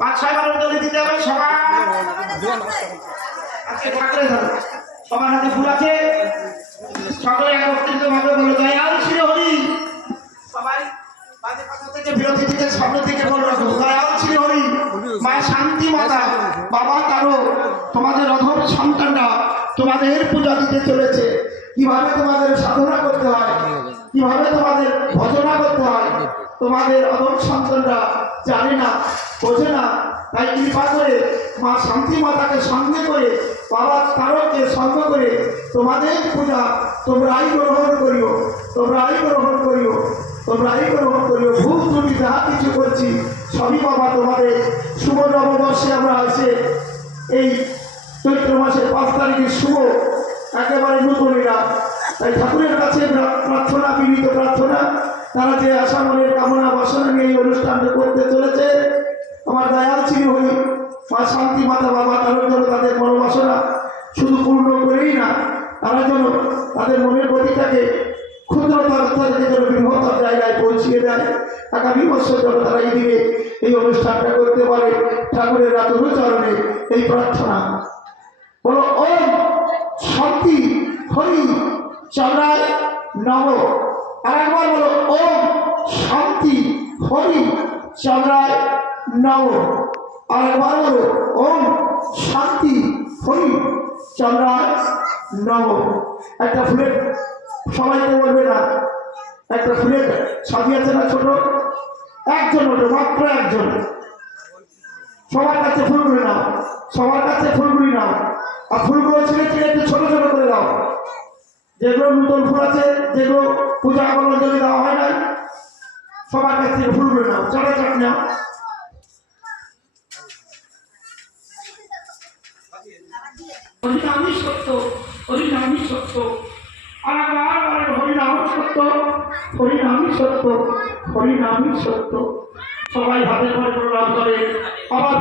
পাঁচ, ছয় বার করে দিতে হবে, সবার। সবার হাতে ফুল আছে। সকলে একত্রিত ভাবে বলে, দয়াল শ্রী হরি সবাই তোমাদের সন্তানরা তোমাদের পূজা দিতে চলেছে। তোমাদের সাধনা করতে হয়? তোমাদের করতে হয়? তোমাদের অধম সন্তানরা জানে না। বোঝে না। তাই কৃপা করে মা শান্তি মাতাকে সঙ্গে করে, বাবা তারককে সঙ্গ করে তোমাদের পূজা, তোমরাই গ্রহণ করিও, তোমরাই গ্রহণ করিও, তোমরাই গ্রহণ করিও। ভুল তুমি যাহা কিছু করছি, সবই বাবা তোমাদের। শুভ নববর্ষে আমরা এসে এই চৈত্র মাসের পাঁচ তারিখের শুভ, একেবারে নতুনেরা। তাই ঠাকুরের কাছে প্রার্থনা, বিনীত প্রার্থনা, তারা যে আশা, মনের কামনা, বাসনা নিয়ে এই অনুষ্ঠানটা করতে চলেছে আমার দয়াল ছিল হই মা শান্তি মাতা বাবা তাদের জন্য তাদের মনোবাসনা। শুধু পূর্ণ করেই না, তারা যেন তাদের মনের গতিটাকে ক্ষুদ্রতার থেকে যেন বৃহত্তর জায়গায় পৌঁছিয়ে দেয়। আগামী বছর যেন তারা এইদিকে এই অনুষ্ঠানটা করতে পারে। ঠাকুরের রাতুর চরণে এই প্রার্থনা। বলো, ওম শান্তি হরি চন্দ্রায় নব আর একবার বলো, ওম শান্তি হরি চন্দ্রায় নব আর একবার বলো, ওম শান্তি হরি চন্দ্রায় নব একটা ফুলের সবাইকে বলবে না, একটা ফুলের সাজিয়েছে না ছোট? একজন ওটা মাত্র একজন। সবার কাছে ফুলগুলি নাও, সবার কাছে ফুলগুলি নাও। আর ফুলগুলো ছিঁড়ে ছিঁড়ে একটু ছোট ছোট করে দাও। যেগুলো নতুন ফুল আছে, যেগুলো পূজা করার জন্য দেওয়া হয় না সবার কাছ থেকে ফুলগুলি নাও। চলে চাট নাও। হরিনামই সত্য। আর আবার হরিনাম সত্য, হরিনামই সত্য হরিনামই সত্য। সবাই হাতে করে প্রণাম করে। আবার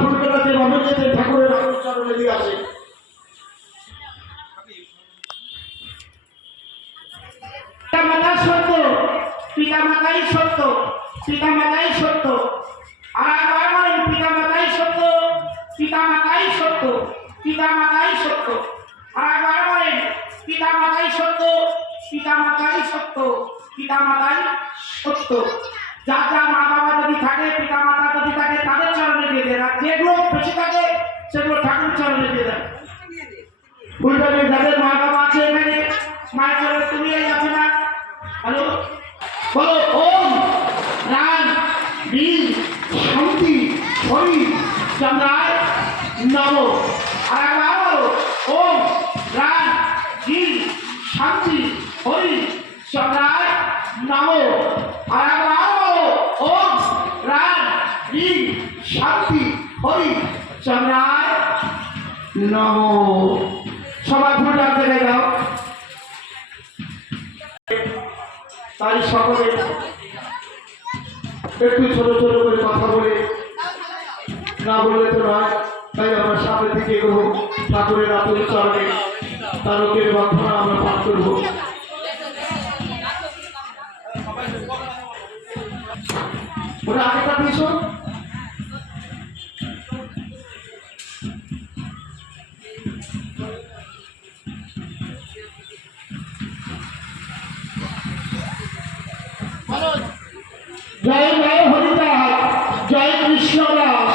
ঠাকুরের আসে সত্য সত্য, পিতামাতাই সত্য। আর বলেন পিতামাতাই সত্য পিতামাতাই সত্য পিতামাতাই সত্য। আর পিতা মাতাই সত্য পিতা মাতাই সত্য পিতা মাতাই সত্য। যার যা মা বাবা যদি থাকে পিতা মাতা যদি থাকে, তাদের চরণে দিয়ে রাখ যেগুলো বেশি থাকে সেগুলো ঠাকুর চরণে দিয়ে দেন উল্টাবে যাদের মা বাবা আছে এখানে মায়ের চরণে তুমি এই আছে না হ্যালো বলো ওম রাম বীর শান্তি হরি চন্দ্রায় নম আর একবার বলো ওম রাম বীর হরি চন্দ্রায় নম ওম, রাম বীর শান্তি, হরি, চন্দ্রায় নম। সবাই ফুল ডাকতে দাও। তাই সকলে একটু ছোট ছোট করে কথা বলে। না বললে তো নয়, তাই আমরা সামনের দিকে এগোবো। ঠাকুরের আতুর চরণে, তারকের বন্ধনা আমরা পাঠ করব। ওটা আগেটা দিয়েছ জয় জয় হরিদাস জয় কৃষ্ণ দাস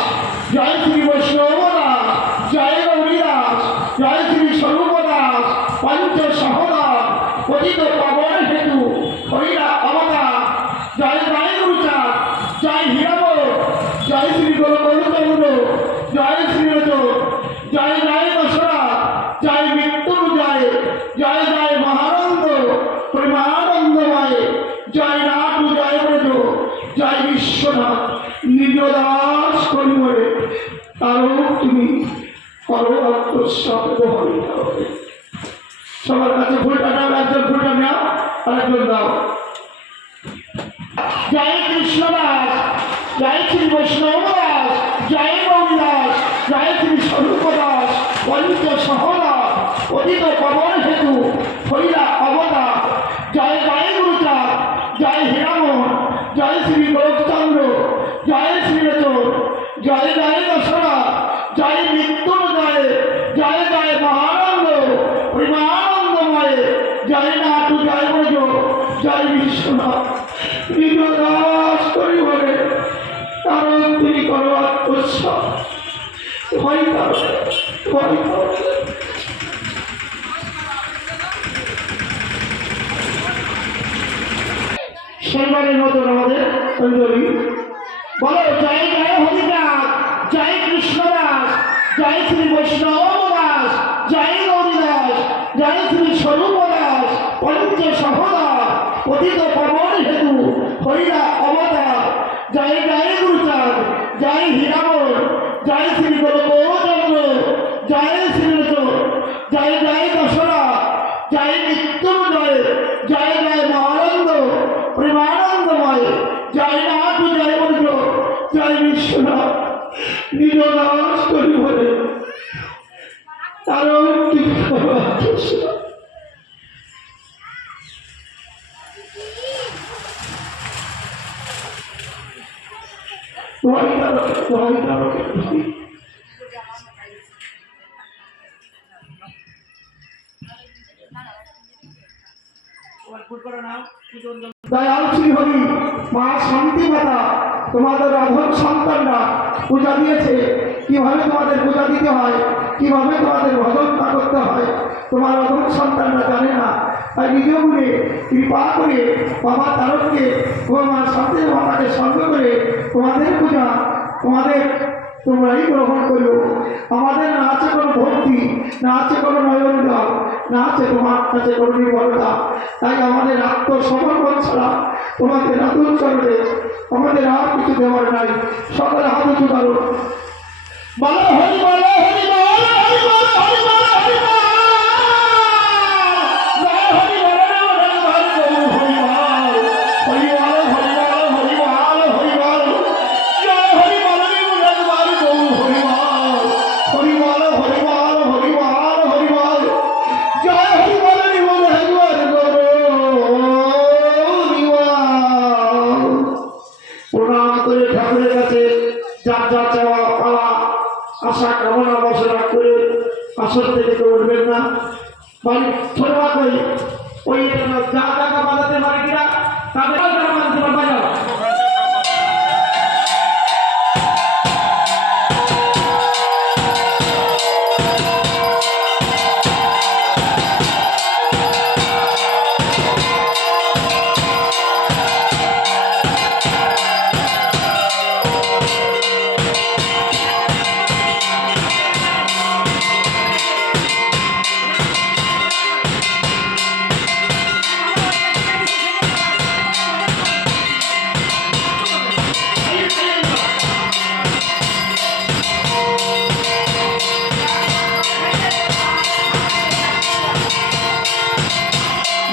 জয় जय कृष्णदास जय श्री वैष्णवदास जय गौरीदास जय श्री स्वरूपदास অনিত সহরা অতীত পবন হেতু হইলা অবতা জয় গায়ে গুরুতা জয় হিরাম জয় শ্রী গোলকচন্দ্র জয় শ্রীরত জয় গায়ে দশরা জয় মৃত্যুর জয় জয় গায়ে মহানন্দ প্রেমানন্দময় জয় নাটু জয় ব্রজ জয় বিশ্বনাথ সেবারের মতন আমাদের অঞ্জলি। বলো, জয় জয় হরিদাস জয় কৃষ্ণদাস, জয় শ্রী বৈষ্ণব দাস জয় গৌরীদাস, জয় শ্রী স্বরূপ দাস পঞ্চ সহদাস পতিত পবন হেতু, হরিদা অবতার। জয় জয় গুরুচাঁদ, জয় হীরাবর জয় শ্রী গোলচন্দ্র জয় শ্রীরত জয় জয় দশরা মৃত্যুঞ্জয় জয় জয় মহানন্দ, প্রেমানন্দময়, জয় নাথ, জয় মন্ত্র জয় বিশ্বনাথ। নিজ দাস করি বলে। কারণ কি? ভয় কারও ভয় দয়াল শ্রী হরি, মা শান্তি মাতা তোমাদের অধম সন্তানরা পূজা দিয়েছে। কীভাবে তোমাদের পূজা দিতে হয়? কীভাবে তোমাদের ভজনটা করতে হয়? তোমার অধম সন্তানরা জানে না। তাই নিজ গুণে কৃপা করে বাবা তারককে ও মা শান্তি মাতাকে সঙ্গ করে তোমাদের পূজা, তোমাদের তোমরাই গ্রহণ করো। আমাদের না আছে কোনো ভক্তি, না আছে কোনো নয়ন না আছে তোমার কাছে কোনো নির্ভরতা তাই আমাদের আত্মসমর্পণ ছাড়া তোমাকে নতুন চলবে আমাদের আর কিছু দেওয়ার নাই। সকলে হাত উঁচু করো। বলো, হরি বলো যার যা চাওয়া পাওয়া আশা কামনা বসরা করে আসর থেকে তো উঠবেন না। ছোটবা কই ওই যা টাকা বাজাতে পারে কিনা তাদের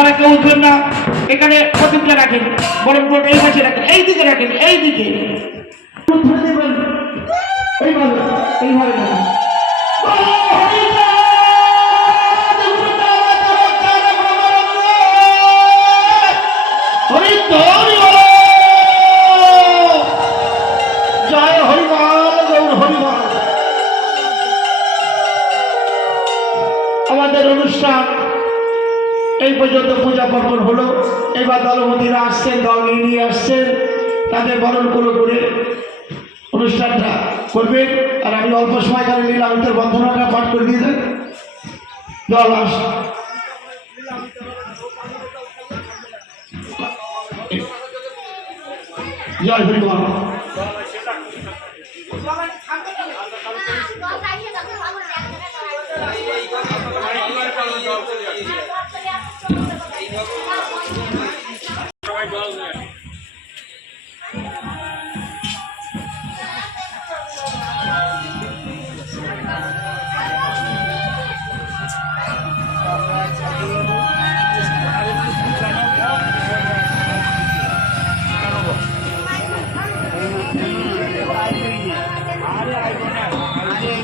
আপনারা কেউ উঠবেন না। এখানে প্রতিজ্ঞা রাখেন। বরং বোর্ড এই পাশে রাখেন। এই দিকে রাখেন এই দিকে এইভাবে এইভাবে পর্যন্ত পূজা পার্বণ হলো, এবার দলপতিরা আসছেন, দল নিয়ে আসছেন, তাদের বরণ করে করে অনুষ্ঠানটা করবেন। আর আমি অল্প সময় কালে লীলামিতের বন্ধনাটা পাঠ করে দিয়ে দেন। দল আস। জয় হরিবল